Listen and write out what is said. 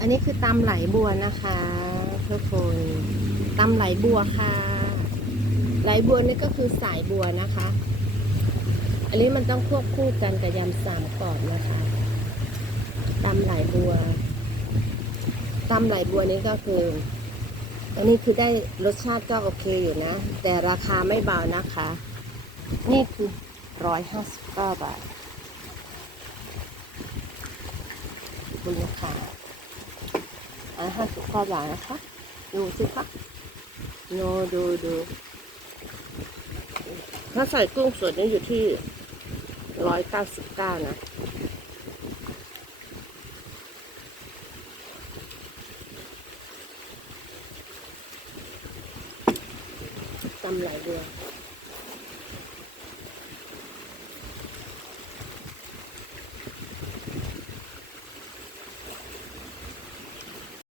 อันนี้คือตำไหลบัวนะคะทุกคนตำไหลบัวค่ะ ไหลบัวนี่ก็คือสายบัวนะคะ อันนี้มันต้องควบคู่กันกับยำสามกรอบนะคะตำไหลบัวตำไหลบัวนี่ก็คือ อันนี้คือได้รสชาติก็โอเคอยู่นะ แต่ราคาไม่เบานะคะ นี่คือร้อยห้าสิบเก้าบาทคุณนะคะ อันห้าสิบเก้าบาทนะคะ ดูสิคะโนดูดูถ้าใส่กุ้งสดนี่อยู่ที่ร้อยเก้าสิบเก้านะตำหลบัว